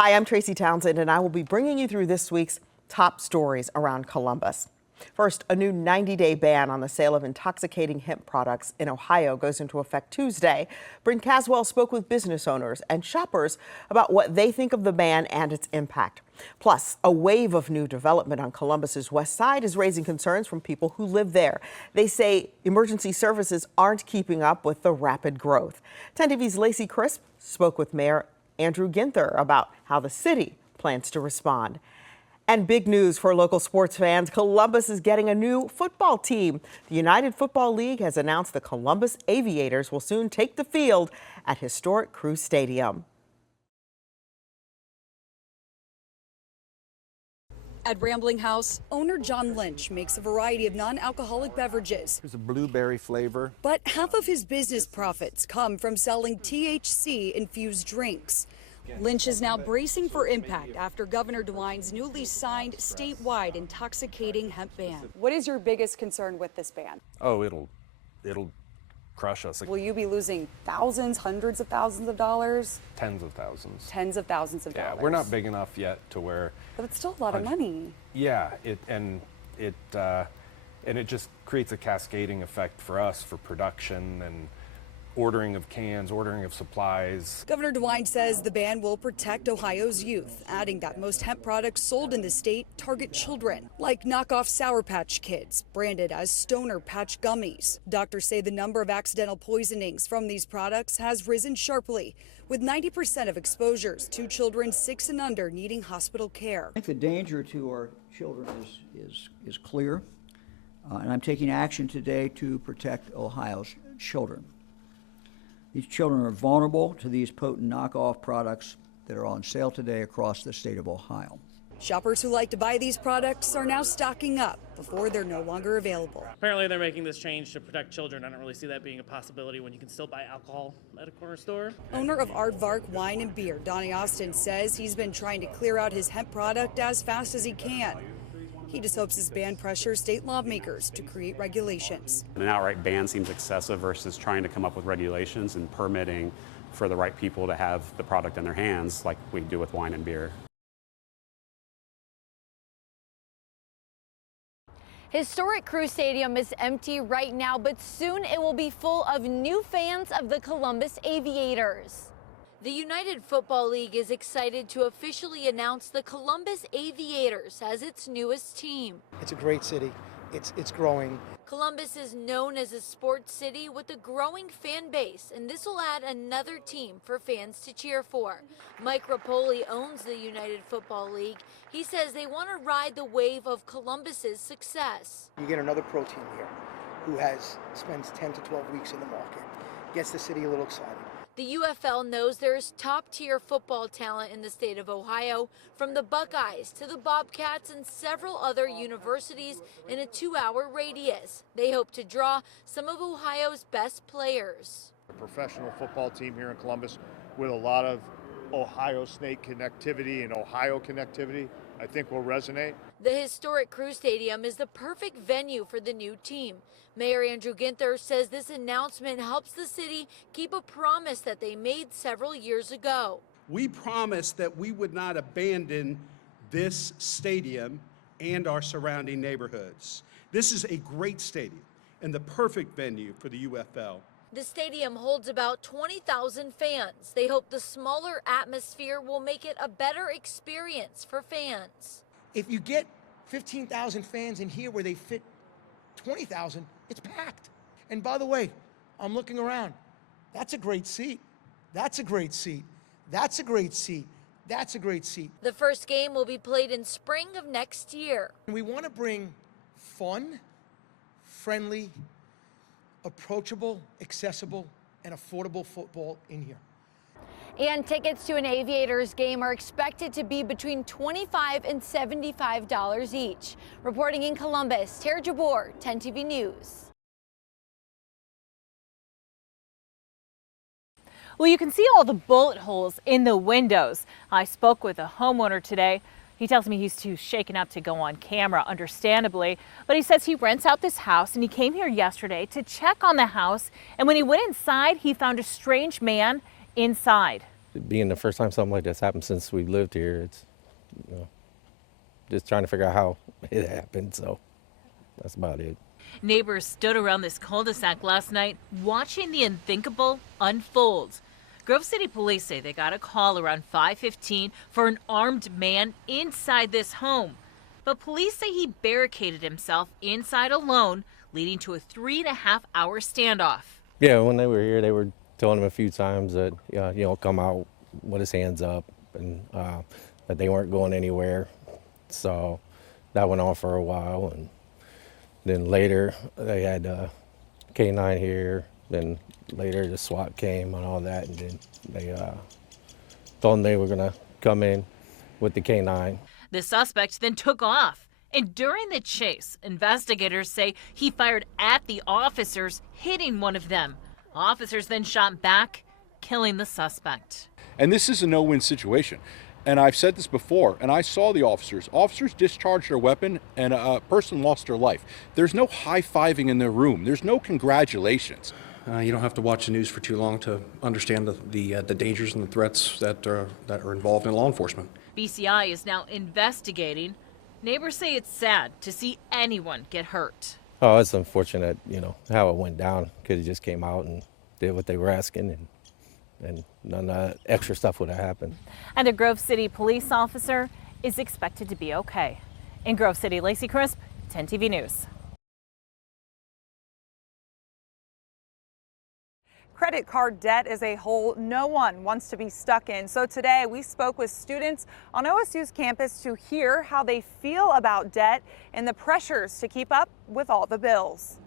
Hi, I'm Tracy Townsend, and I will be bringing you through this week's top stories around Columbus. First, a new 90-day ban on the sale of intoxicating hemp products in Ohio goes into effect Tuesday. Bryn Caswell spoke with business owners and shoppers about what they think of the ban and its impact. Plus, a wave of new development on Columbus's west side is raising concerns from people who live there. They say emergency services aren't keeping up with the rapid growth. 10 TV's Lacey Crisp spoke with Mayor Andrew Ginther about how the city plans to respond. And big news for local sports fans, Columbus is getting a new football team. The United Football League has announced the Columbus Aviators will soon take the field at historic Crew Stadium. At Rambling House, owner John Lynch makes a variety of non-alcoholic beverages. There's a blueberry flavor. But half of his business profits come from selling THC-infused drinks. Lynch is now bracing for impact after Governor DeWine's newly signed statewide intoxicating hemp ban. What is your biggest concern with this ban? Oh, it'll crush us. Will you be losing thousands, hundreds of thousands of dollars? Tens of thousands. Tens of thousands of dollars. Yeah, we're not big enough yet to where. But it's still a lot of money. Yeah, it just creates a cascading effect for us for production and ordering of cans, ordering of supplies. Governor DeWine says the ban will protect Ohio's youth, adding that most hemp products sold in the state target children, like knockoff Sour Patch Kids, branded as Stoner Patch Gummies. Doctors say the number of accidental poisonings from these products has risen sharply, with 90% of exposures to children 6 and under needing hospital care. I think the danger to our children is clear, and I'm taking action today to protect Ohio's children. These children are vulnerable to these potent knockoff products that are on sale today across the state of Ohio. Shoppers who like to buy these products are now stocking up before they're no longer available. Apparently they're making this change to protect children. I don't really see that being a possibility when you can still buy alcohol at a corner store. Owner of Aardvark Wine and Beer, Donnie Austin, says he's been trying to clear out his hemp product as fast as he can. He just hopes this ban pressures state lawmakers to create regulations. An outright ban seems excessive versus trying to come up with regulations and permitting for the right people to have the product in their hands like we do with wine and beer. Historic Crew Stadium is empty right now, but soon it will be full of new fans of the Columbus Aviators. The United Football League is excited to officially announce the Columbus Aviators as its newest team. It's a great city. It's growing. Columbus is known as a sports city with a growing fan base, and this will add another team for fans to cheer for. Mike Rapoli owns the United Football League. He says they want to ride the wave of Columbus's success. You get another pro team here who spends 10 to 12 weeks in the market, gets the city a little excited. The UFL knows there is top-tier football talent in the state of Ohio, from the Buckeyes to the Bobcats and several other universities in a 2-hour radius. They hope to draw some of Ohio's best players. A professional football team here in Columbus with a lot of Ohio State connectivity and Ohio connectivity, I think will resonate. The historic Crew Stadium is the perfect venue for the new team. Mayor Andrew Ginther says this announcement helps the city keep a promise that they made several years ago. We promised that we would not abandon this stadium and our surrounding neighborhoods. This is a great stadium and the perfect venue for the UFL. The stadium holds about 20,000 fans. They hope the smaller atmosphere will make it a better experience for fans. If you get 15,000 fans in here where they fit 20,000, it's packed. And by the way, I'm looking around. That's a great seat. That's a great seat. That's a great seat. That's a great seat. The first game will be played in spring of next year. We want to bring fun, friendly, approachable, accessible, and affordable football in here. And tickets to an Aviators game are expected to be between $25 and $75 each. Reporting in Columbus, Tara Jabor, 10 TV News. Well, you can see all the bullet holes in the windows. I spoke with a homeowner today. He tells me he's too shaken up to go on camera, understandably, but he says he rents out this house and he came here yesterday to check on the house. And when he went inside, he found a strange man inside. being the first time something like that's happened since we lived here, it's, just trying to figure out how it happened. So that's about it. Neighbors stood around this cul-de-sac last night watching the unthinkable unfold. Grove City police say they got a call around 5:15 for an armed man inside this home. But police say he barricaded himself inside alone, leading to a 3.5-hour standoff. Yeah, when they were here, they were telling him a few times that, come out with his hands up and that they weren't going anywhere. So that went on for a while. And then later they had K9 here. Then later the SWAT came and all that. And then they told them they were going to come in with the K9. The suspect then took off. And during the chase, investigators say he fired at the officers, hitting one of them. Officers then shot back, killing the suspect. And this is a no-win situation. And I've said this before, and I saw the officers. Officers discharged their weapon, and a person lost their life. There's no high-fiving in the room. There's no congratulations. You don't have to watch the news for too long to understand the dangers and the threats that are involved in law enforcement. BCI is now investigating. Neighbors say it's sad to see anyone get hurt. Oh, it's unfortunate, how it went down, because he just came out and did what they were asking, and none of that extra stuff would have happened. And a Grove City police officer is expected to be okay. In Grove City, Lacey Crisp, 10 TV News. Credit card debt is a hole no one wants to be stuck in. So today we spoke with students on OSU's campus to hear how they feel about debt and the pressures to keep up with all the bills.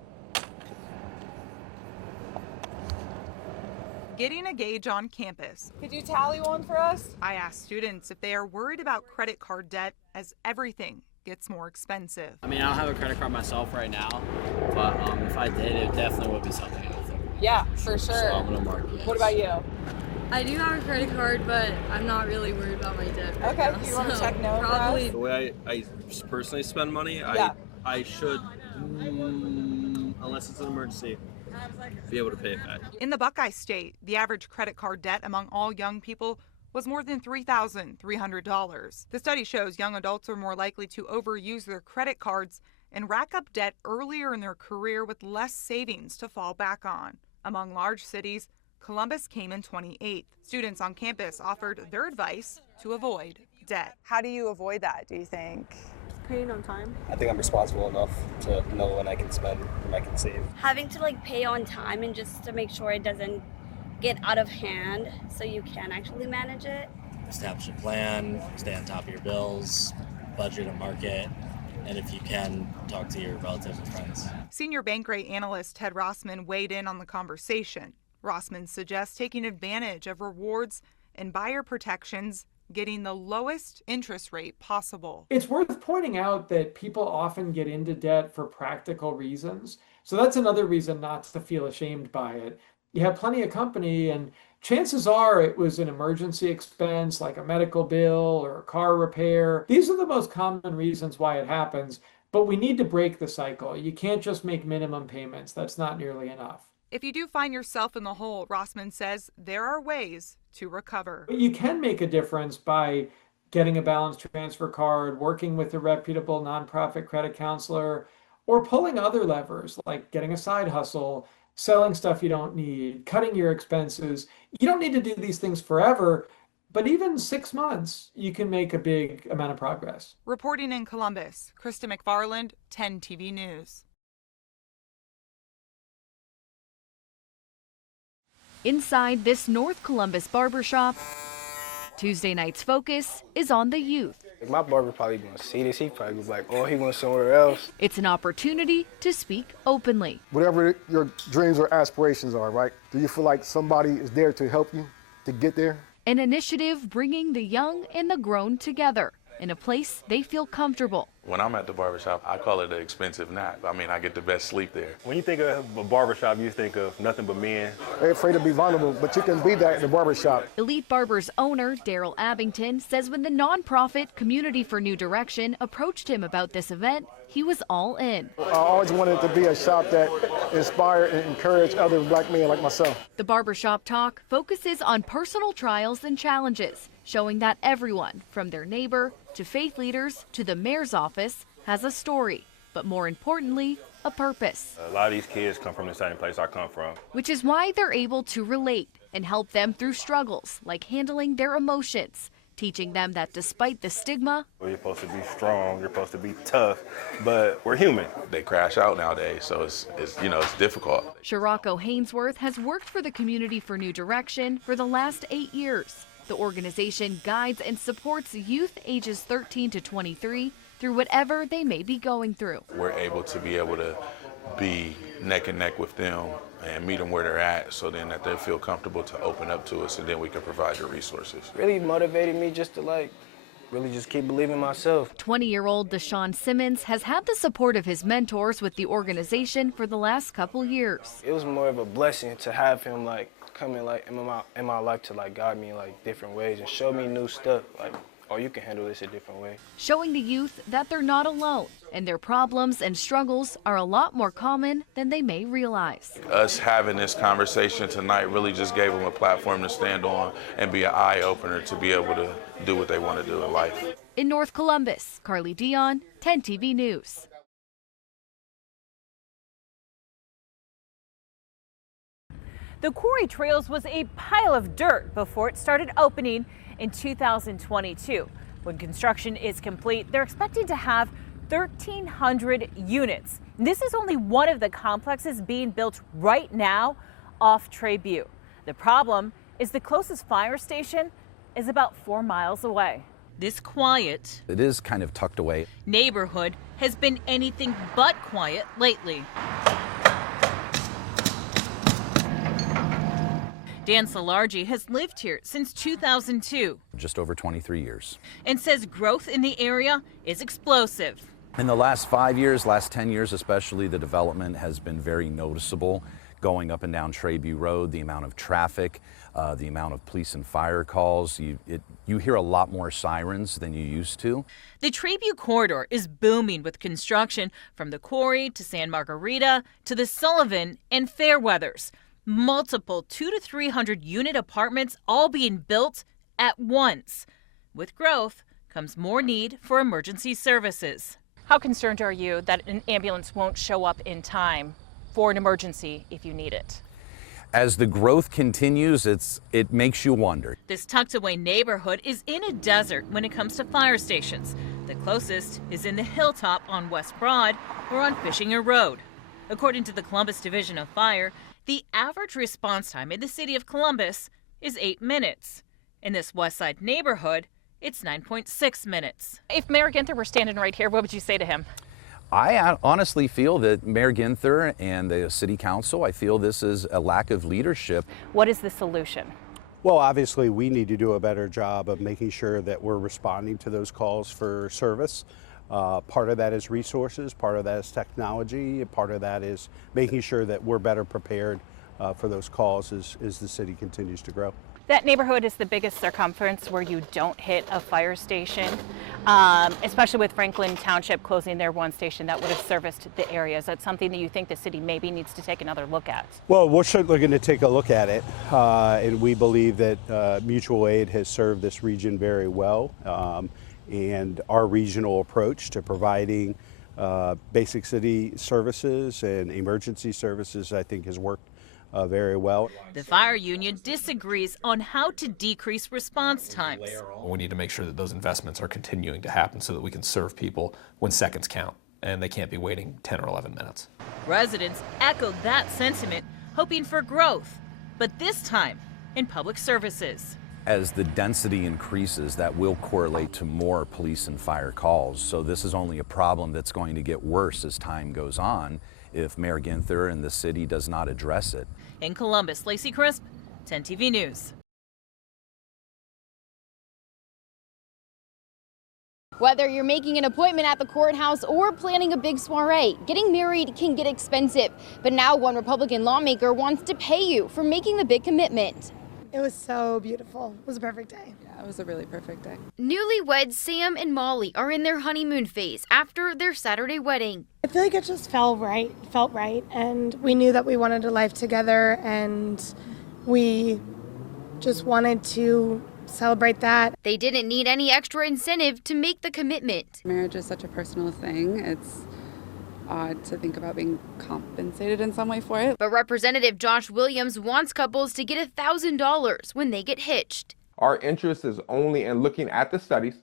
Getting a gauge on campus. Could you tally one for us? I asked students if they are worried about credit card debt as everything gets more expensive. I mean, I don't have a credit card myself right now, but if I did, it definitely would be something I would think. Yeah, for sure. So I'm gonna mark yes. What about you? I do have a credit card, but I'm not really worried about my debt right now. You want to check no? Probably. The way I personally spend money, I should, unless it's an emergency, be able to pay it back. In the Buckeye State, the average credit card debt among all young people was more than $3,300. The study shows young adults are more likely to overuse their credit cards and rack up debt earlier in their career with less savings to fall back on. Among large cities, Columbus came in 28th. Students on campus offered their advice to avoid debt. How do you avoid that, do you think? Paying on time. I think I'm responsible enough to know when I can spend and I can save. Having to pay on time and just to make sure it doesn't get out of hand so you can actually manage it. Establish a plan, stay on top of your bills, budget and market, and if you can, talk to your relatives and friends. Senior bank rate analyst Ted Rossman weighed in on the conversation. Rossman suggests taking advantage of rewards and buyer protections, getting the lowest interest rate possible. It's worth pointing out that people often get into debt for practical reasons. So that's another reason not to feel ashamed by it. You have plenty of company, and chances are it was an emergency expense like a medical bill or a car repair. These are the most common reasons why it happens, but we need to break the cycle. You can't just make minimum payments. That's not nearly enough. If you do find yourself in the hole, Rossman says there are ways to recover. But you can make a difference by getting a balance transfer card, working with a reputable nonprofit credit counselor, or pulling other levers like getting a side hustle, selling stuff you don't need, cutting your expenses. You don't need to do these things forever, but even 6 months, you can make a big amount of progress. Reporting in Columbus, Krista McFarland, 10 TV News. Inside this North Columbus barbershop, Tuesday night's focus is on the youth. My barber probably gonna see this, he probably be like, oh, he went somewhere else. It's an opportunity to speak openly. Whatever your dreams or aspirations are, right? Do you feel like somebody is there to help you to get there? An initiative bringing the young and the grown together in a place they feel comfortable. When I'm at the barbershop, I call it an expensive nap. I mean, I get the best sleep there. When you think of a barbershop, you think of nothing but men. They're afraid to be vulnerable, but you can be that at the barbershop. Elite Barbers owner Daryl Abington says when the nonprofit Community for New Direction approached him about this event, he was all in. I always wanted it to be a shop that inspired and encouraged other black men like myself. The Barbershop Talk focuses on personal trials and challenges, showing that everyone, from their neighbor to faith leaders to the mayor's office, has a story, but more importantly, a purpose. A lot of these kids come from the same place I come from. Which is why they're able to relate and help them through struggles like handling their emotions, teaching them that despite the stigma, You're supposed to be strong, you're supposed to be tough, but we're human. They crash out nowadays, so it's difficult. Shirako Hainsworth has worked for the Community for New Direction for the last 8 years. The organization guides and supports youth ages 13 to 23 through whatever they may be going through. We're able to be neck and neck with them and meet them where they're at, so then that they feel comfortable to open up to us, and then we can provide the resources. Really motivated me just to really just keep believing in myself. 20-year-old Deshaun Simmons has had the support of his mentors with the organization for the last couple years. It was more of a blessing to have him come in in my life to guide me in different ways and show me new stuff. Oh, you can handle this a different way. Showing the youth that they're not alone and their problems and struggles are a lot more common than they may realize. Us having this conversation tonight really just gave them a platform to stand on and be an eye-opener to be able to do what they want to do in life. In North Columbus, Carly Dion, 10 TV News. The quarry trails was a pile of dirt before it started opening in 2022. When construction is complete, they're expecting to have 1,300 units. This is only one of the complexes being built right now off Treyview. The problem is the closest fire station is about 4 miles away. This quiet, it is kind of tucked away, neighborhood has been anything but quiet lately. Dan Salargi has lived here since 2002. Just over 23 years. And says growth in the area is explosive. In the last 5 years, last 10 years especially, the development has been very noticeable. Going up and down Treyview Road, the amount of traffic, the amount of police and fire calls, you hear a lot more sirens than you used to. The Treyview corridor is booming with construction from the quarry to San Margarita to the Sullivan and Fairweathers. Multiple 200 to 300 unit apartments all being built at once. With growth comes more need for emergency services. How concerned are you that an ambulance won't show up in time for an emergency if you need it? As the growth continues, it makes you wonder. This tucked away neighborhood is in a desert when it comes to fire stations. The closest is in the Hilltop on West Broad or on Fishinger Road. According to the Columbus Division of Fire, the average response time in the city of Columbus is 8 minutes. In this West Side neighborhood, it's 9.6 minutes. If Mayor Ginther were standing right here, what would you say to him? I honestly feel that Mayor Ginther and the City Council, I feel this is a lack of leadership. What is the solution? Well, obviously, we need to do a better job of making sure that we're responding to those calls for service. Part of that is resources, part of that is technology, part of that is making sure that we're better prepared for those calls as the city continues to grow. That neighborhood is the biggest circumference where you don't hit a fire station, especially with Franklin Township closing their one station that would have serviced the area. Is that something that you think the city maybe needs to take another look at? Well, we're certainly going to take a look at it, and we believe that mutual aid has served this region very well. And our regional approach to providing basic city services and emergency services, I think, has worked very well. The fire union disagrees on how to decrease response times. We need to make sure that those investments are continuing to happen so that we can serve people when seconds count, and they can't be waiting 10 or 11 minutes. Residents echoed that sentiment, hoping for growth, but this time in public services. As the density increases, that will correlate to more police and fire calls. So this is only a problem that's going to get worse as time goes on if Mayor Ginther and the city does not address it. In Columbus, Lacey Crisp, 10 TV News. Whether you're making an appointment at the courthouse or planning a big soiree, getting married can get expensive. But now one Republican lawmaker wants to pay you for making the big commitment. It was so beautiful. It was a perfect day. Yeah, it was a really perfect day. Newlyweds Sam and Molly are in their honeymoon phase after their Saturday wedding. I feel like it just felt right, and we knew that we wanted a life together, and we just wanted to celebrate that. They didn't need any extra incentive to make the commitment. Marriage is such a personal thing. It's odd to think about being compensated in some way for it. But Representative Josh Williams wants couples to get $1,000 when they get hitched. Our interest is only in looking at the studies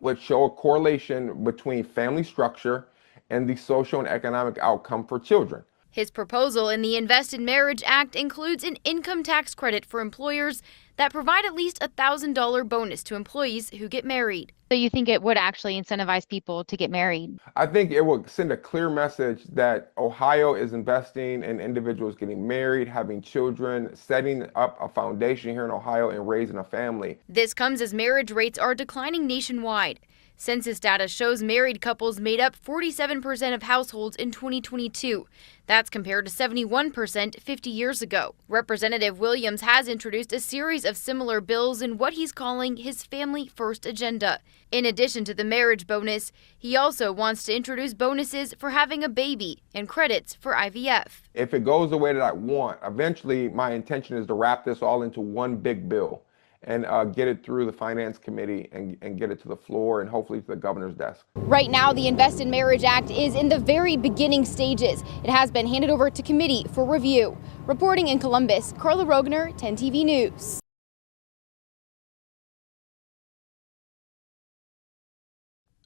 which show a correlation between family structure and the social and economic outcome for children. His proposal in the Invest in Marriage Act includes an income tax credit for employers that provide at least $1,000 bonus to employees who get married. So you think it would actually incentivize people to get married? I think it will send a clear message that Ohio is investing in individuals getting married, having children, setting up a foundation here in Ohio and raising a family. This comes as marriage rates are declining nationwide. Census data shows married couples made up 47% of households in 2022. That's compared to 71% 50 years ago. Representative Williams has introduced a series of similar bills in what he's calling his Family First agenda. In addition to the marriage bonus, he also wants to introduce bonuses for having a baby and credits for IVF. If it goes the way that I want, eventually my intention is to wrap this all into one big bill and get it through the Finance Committee and get it to the floor and hopefully to the governor's desk. Right now, the Invest in Marriage Act is in the very beginning stages. It has been handed over to committee for review. Reporting in Columbus, Carla Rogner, 10 TV News.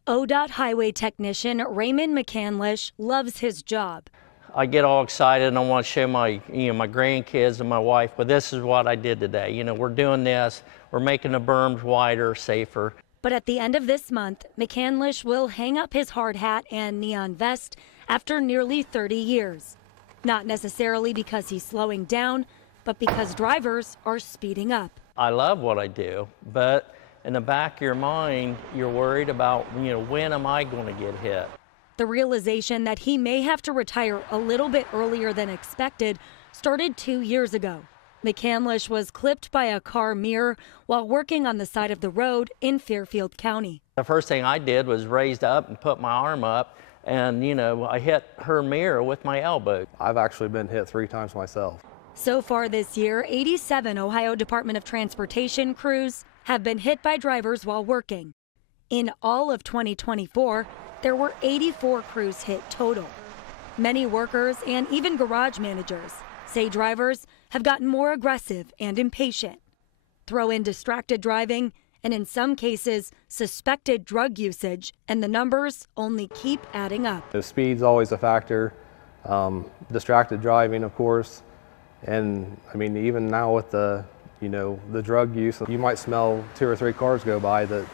ODOT highway technician Raymond McCandlish loves his job. I get all excited and I want to show my grandkids and my wife, but this is what I did today. We're doing this, we're making the berms wider, safer. But at the end of this month, McCandlish will hang up his hard hat and neon vest after nearly 30 years. Not necessarily because he's slowing down, but because drivers are speeding up. I love what I do, but in the back of your mind, you're worried about, when am I going to get hit? The realization that he may have to retire a little bit earlier than expected started 2 years ago. McCandlish was clipped by a car mirror while working on the side of the road in Fairfield County. The first thing I did was raised up and put my arm up, and I hit her mirror with my elbow. I've actually been hit 3 times myself. So far this year, 87 Ohio Department of Transportation crews have been hit by drivers while working. In all of 2024, there were 84 crews hit total. Many workers and even garage managers say drivers have gotten more aggressive and impatient. Throw in distracted driving and in some cases suspected drug usage, and the numbers only keep adding up. The speed's always a factor, distracted driving, of course, and even now with the drug use, you might smell 2 or 3 cars go by that,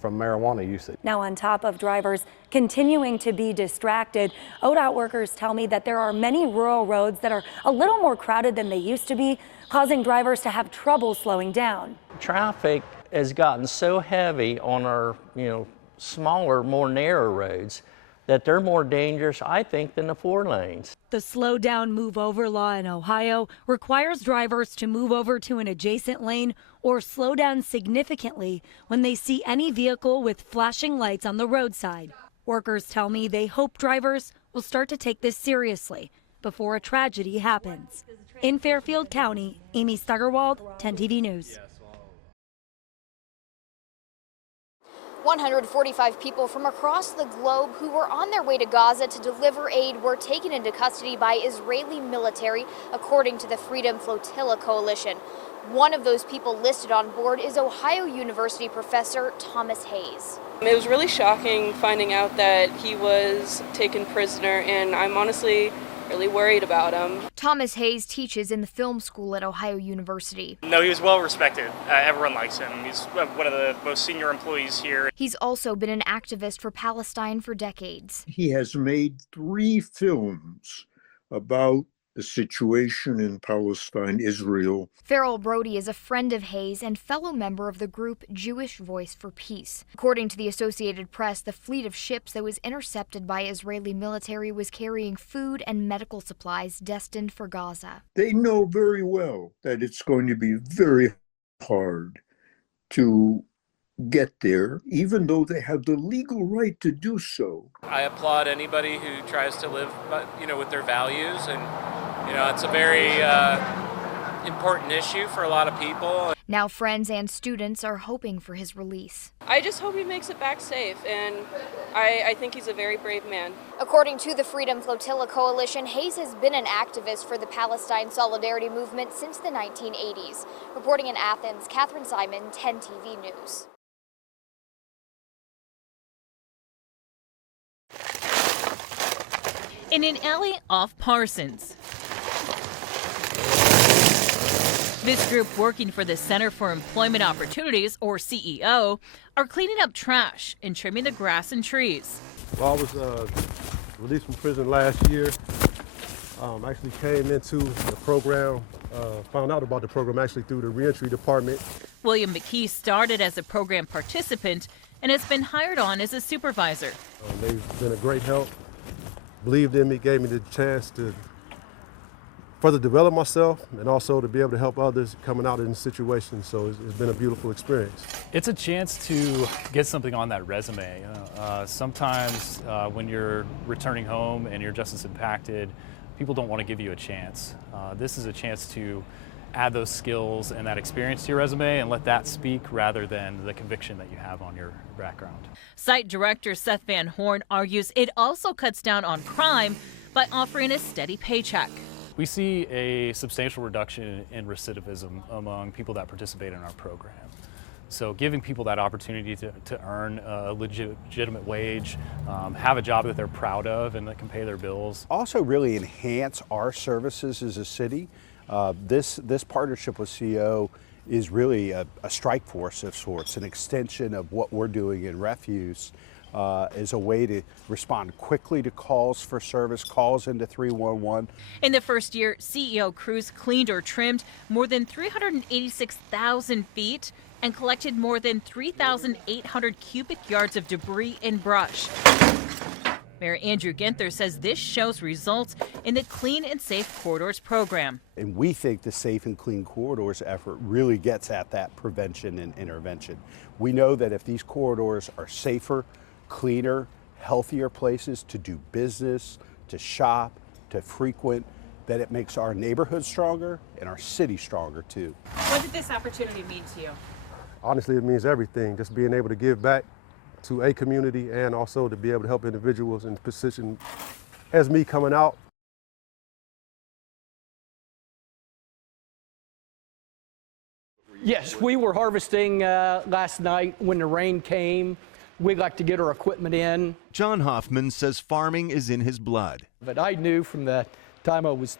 from marijuana usage. Now, on top of drivers continuing to be distracted, ODOT workers tell me that there are many rural roads that are a little more crowded than they used to be, causing drivers to have trouble slowing down. Traffic has gotten so heavy on our, smaller, more narrow roads that they're more dangerous, I think, than the 4 lanes. The slow down, move over law in Ohio requires drivers to move over to an adjacent lane or slow down significantly when they see any vehicle with flashing lights on the roadside. Workers tell me they hope drivers will start to take this seriously before a tragedy happens. In Fairfield County, Amy Steigerwald, 10 TV News. 145 people from across the globe who were on their way to Gaza to deliver aid were taken into custody by Israeli military, according to the Freedom Flotilla Coalition. One of those people listed on board is Ohio University professor Thomas Hayes. It was really shocking finding out that he was taken prisoner, and I'm honestly really worried about him. Thomas Hayes teaches in the film school at Ohio University. No, he was well respected. Everyone likes him. He's one of the most senior employees here. He's also been an activist for Palestine for decades. He has made 3 films about the situation in Palestine, Israel. Farrell Brody is a friend of Hayes and fellow member of the group Jewish Voice for Peace. According to the Associated Press, the fleet of ships that was intercepted by Israeli military was carrying food and medical supplies destined for Gaza. They know very well that it's going to be very hard to get there, even though they have the legal right to do so. I applaud anybody who tries to live, with their values, and it's a very important issue for a lot of people. Now friends and students are hoping for his release. I just hope he makes it back safe, and I think he's a very brave man. According to the Freedom Flotilla Coalition, Hayes has been an activist for the Palestine Solidarity Movement since the 1980s. Reporting in Athens, Catherine Simon, 10 TV News. In an alley off Parsons. This group working for the Center for Employment Opportunities, or CEO, are cleaning up trash and trimming the grass and trees. Well, I was released from prison last year. Actually came into the program, found out about the program actually through the reentry department. William McKee started as a program participant and has been hired on as a supervisor. They've been a great help, believed in me, gave me the chance to further develop myself and also to be able to help others coming out in this situation. So it's been a beautiful experience. It's a chance to get something on that resume. Sometimes when you're returning home and you're just as impacted, people don't want to give you a chance. This is a chance to add those skills and that experience to your resume and let that speak rather than the conviction that you have on your background. Site director Seth Van Horn argues it also cuts down on crime by offering a steady paycheck. We see a substantial reduction in recidivism among people that participate in our program. So giving people that opportunity to earn a legitimate wage, have a job that they're proud of and that can pay their bills. Also really enhance our services as a city. This partnership with CO is really a strike force of sorts, an extension of what we're doing in refuse. As a way to respond quickly to calls for service, calls into 311. In the first year, CEO crews cleaned or trimmed more than 386,000 feet and collected more than 3,800 cubic yards of debris and brush. Mayor Andrew Ginther says this shows results in the Clean and Safe Corridors program. And we think the Safe and Clean Corridors effort really gets at that prevention and intervention. We know that if these corridors are safer, cleaner, healthier places to do business, to shop, to frequent, that it makes our neighborhood stronger and our city stronger too. What did this opportunity mean to you? Honestly, it means everything. Just being able to give back to a community and also to be able to help individuals in position as me coming out. Yes, we were harvesting last night when the rain came. We like to get our equipment in. John Hoffman says farming is in his blood. But I knew from the time I was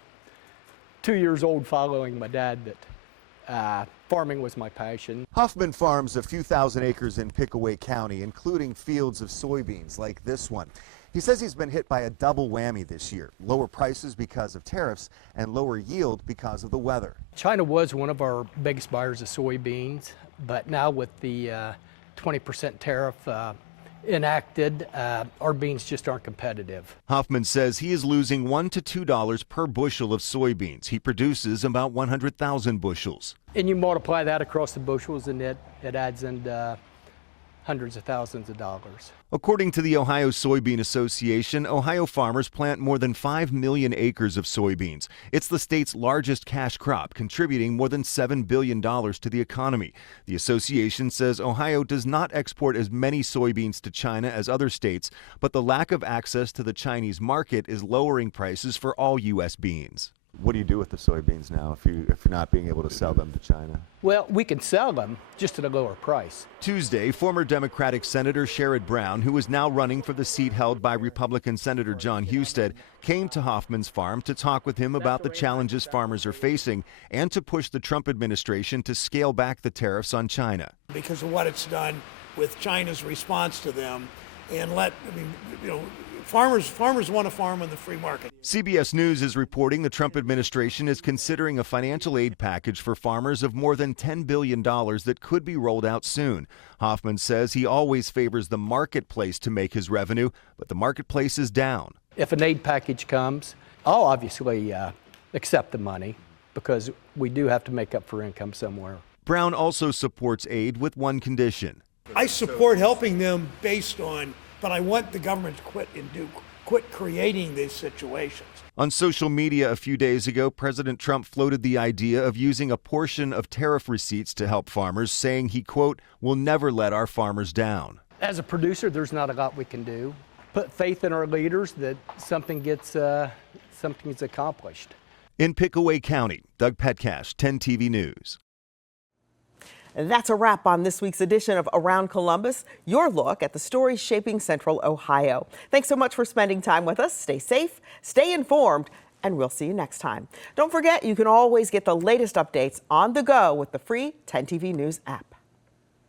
2 years old following my dad that farming was my passion. Hoffman farms a few thousand acres in Pickaway County, including fields of soybeans like this one. He says he's been hit by a double whammy this year, lower prices because of tariffs and lower yield because of the weather. China was one of our biggest buyers of soybeans, but now with the 20% tariff enacted, our beans just aren't competitive. Hoffman says he is losing $1 to $2 per bushel of soybeans. He produces about 100,000 bushels. And you multiply that across the bushels and it adds into hundreds of thousands of dollars. According to the Ohio Soybean Association, Ohio farmers plant more than 5 million acres of soybeans. It's the state's largest cash crop, contributing more than $7 billion to the economy. The association says Ohio does not export as many soybeans to China as other states, but the lack of access to the Chinese market is lowering prices for all U.S. beans. What do you do with the soybeans now if you're not being able to sell them to China? Well, we can sell them just at a lower price. Tuesday, former Democratic Senator Sherrod Brown, who is now running for the seat held by Republican Senator John Husted, came to Hoffman's farm to talk with him about the challenges farmers are facing and to push the Trump administration to scale back the tariffs on China. Because of what it's done with China's response to them, and Farmers want to farm on the free market. CBS News is reporting the Trump administration is considering a financial aid package for farmers of more than $10 billion that could be rolled out soon. Hoffman says he always favors the marketplace to make his revenue, but the marketplace is down. If an aid package comes, I'll obviously accept the money because we do have to make up for income somewhere. Brown also supports aid with one condition. I support helping them but I want the government to quit creating these situations. On social media a few days ago, President Trump floated the idea of using a portion of tariff receipts to help farmers, saying he, quote, will never let our farmers down. As a producer, there's not a lot we can do. Put faith in our leaders that something gets accomplished. In Pickaway County, Doug Petcash, 10 TV News. And that's a wrap on this week's edition of Around Columbus, your look at the stories shaping Central Ohio. Thanks so much for spending time with us. Stay safe, stay informed, and we'll see you next time. Don't forget, you can always get the latest updates on the go with the free 10 TV News app.